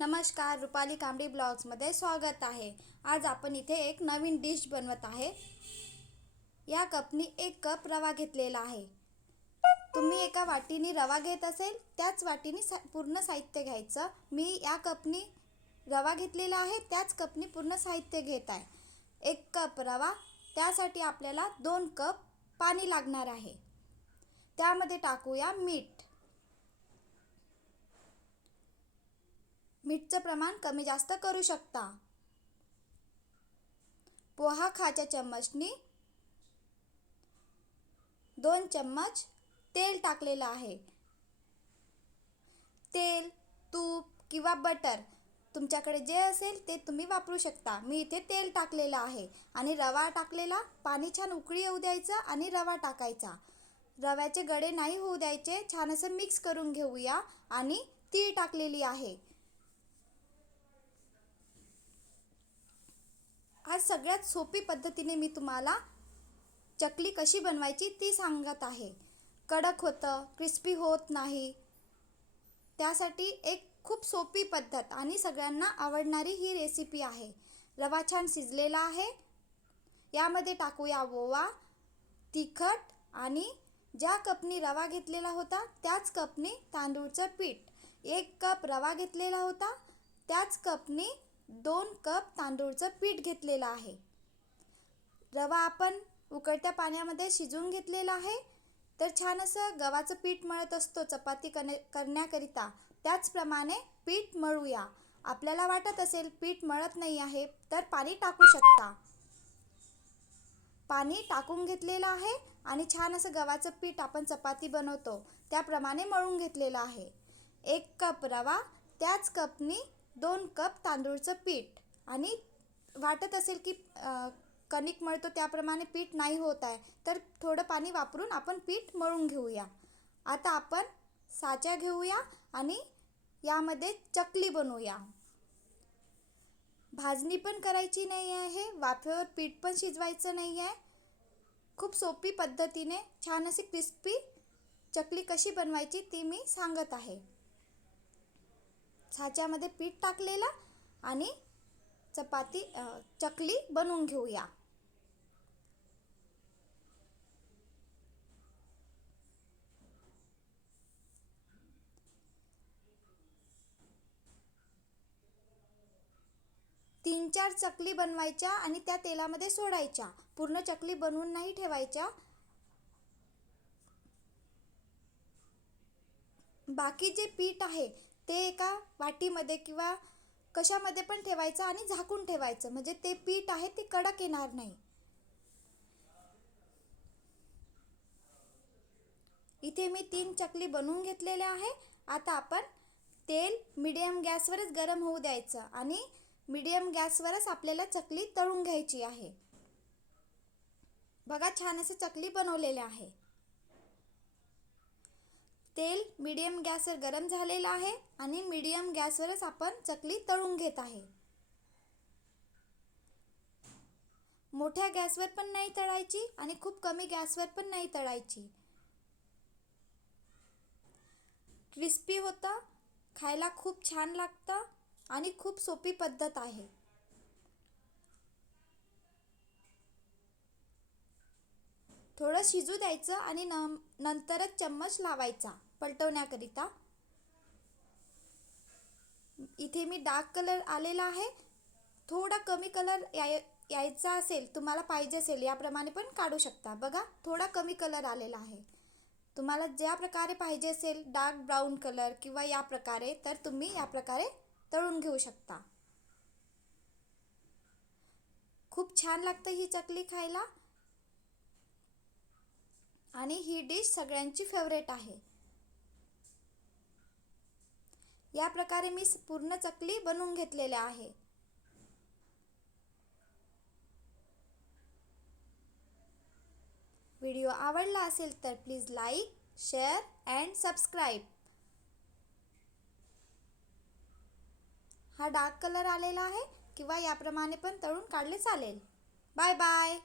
नमस्कार, रुपाली कांबडी ब्लॉग्समध्ये स्वागत आहे। आज आपण इथे एक नवीन डिश बनवत आहे। या कपनी 1 कप रवा घेतलेला आहे। तुम्ही एका वाटीने रवा घेत असेल त्याच वाटीने पूर्ण साहित्य घ्यायचं। मी या कपनी रवा घेतलेला आहे त्याच कपनी पूर्ण साहित्य घेत आहे। 1 कप रवा, त्यासाठी आपल्याला 2 कप पाणी लागणार आहे। त्यामध्ये टाकूया मीठ। मीठचं प्रमाण कमी जास्त करू शकता। पोहा खाच्या चम्मचनी 2 चम्मच तेल टाकलेलं आहे। तेल, तूप किंवा बटर तुमच्याकडे जे असेल ते तुम्ही वापरू शकता। मी इथे तेल टाकलेलं आहे आणि रवा टाकलेला। पाणी छान उकळी येऊ द्यायचं आणि रवा टाकायचा। रव्याचे गडे नाही होऊ द्यायचे। छान असं मिक्स करून घेऊया आणि तीळ टाकलेली आहे। आज सगळ्यात सोपी पद्धतीने मी तुम्हाला चकली कशी बनवायची ती सांगत आहे। कडक होतं, क्रिस्पी होत नाही, त्यासाठी एक खूप सोपी पद्धत आणि सगळ्यांना आवडणारी ही रेसिपी आहे। रवा छान शिजलेला आहे। यामध्ये टाकूया ओवा, तिखट आणि ज्या कपनी रवा घेतलेला होता त्याच कपनी तांदूळचं पीठ। 1 कप रवा घेतलेला होता त्याच कपनी 2 कप तांदूळचं पीठ घेतलेलं आहे। रवा आपण उकळत्या पाण्यामध्ये शिजवून घेतलेला आहे। तर छान असं गव्हाचं पीठ मळत असतो चपाती करण्याकरिता, त्याचप्रमाणे पीठ मळूया। आपल्याला वाटत असेल पीठ मळत नाही आहे तर पाणी टाकू शकता। पाणी टाकून घेतलेलं आहे आणि छान असं गव्हाचं पीठ आपण चपाती बनवतो त्याप्रमाणे मळून घेतलेलं आहे। 1 कप रवा, त्याच कपनी 2 कप तांदूळचं पीठ आणि वाटत असेल की कणिक मळतो त्याप्रमाणे पीठ नाही होत आहे तर थोडं पाणी वापरून आपण पीठ मळून घेऊया। आता आपण साचा घेऊया आणि यामध्ये चकली बनवूया। भाजणी पण करायची नाही आहे, वाफेवर पीठ पण शिजवायचं नाही आहे। खूप सोपी पद्धतीने छान अशी क्रिस्पी चकली कशी बनवायची ती मी सांगत आहे। साच्यामध्ये पीठ टाकलेलं आणि चकली बनवून घेऊया। तीन चार चकली बनवायच्या आणि त्या तेलामध्ये सोडायच्या। पूर्ण चकली बनवून नाही ठेवायच्या। बाकी जे पीठ आहे ते एका वाटीमध्ये किंवा कशामध्ये पण ठेवायचं आणि झाकून ठेवायचं, म्हणजे ते पीठ आहे ते कडक येणार नाही। इथे मी 3 चकली बनवून घेतलेल्या आहे। आता आपण तेल मीडियम गॅसवरच गरम होऊ द्यायचं आणि मीडियम गॅसवरच आपल्याला चकली तळून घ्यायची आहे। बघा छान असे चकली बनवलेले आहे। तेल मीडियम गॅसवर गरम झालेलं आहे आणि मीडियम गॅसवरच आपण चकली तळून घेत आहे। मोठ्या गॅसवर पण नाही तळायची आणि खूप कमी गॅसवर पण नाही तळायची। क्रिस्पी होतं, खायला खूप छान लागतं आणि खूप सोपी पद्धत आहे। थोडं शिजू द्यायचं आणि नंतरच चम्मच लावायचा पलटवण्याकरिता। इथे मी डार्क कलर आलेला आहे। थोडा कमी कलर यायचा असेल, तुम्हाला पाहिजे असेल याप्रमाणे पण काढू शकता। बघा थोडा कमी कलर आलेला आहे। तुम्हाला ज्या प्रकारे पाहिजे असेल डार्क ब्राऊन कलर किंवा या प्रकारे, तर तुम्ही या प्रकारे तळून घेऊ शकता। खूप छान लागते ही चकली खायला आणि ही डिश सगळ्यांची फेवरेट आहे। या प्रकारे मी पूर्ण चकली बनवून घेतलेल्या आहे। व्हिडिओ आवडला असेल तर please like, share and subscribe. हा डार्क कलर आलेला आहे किंवा याप्रमाणे पण तळून काढले चालेल। Bye bye.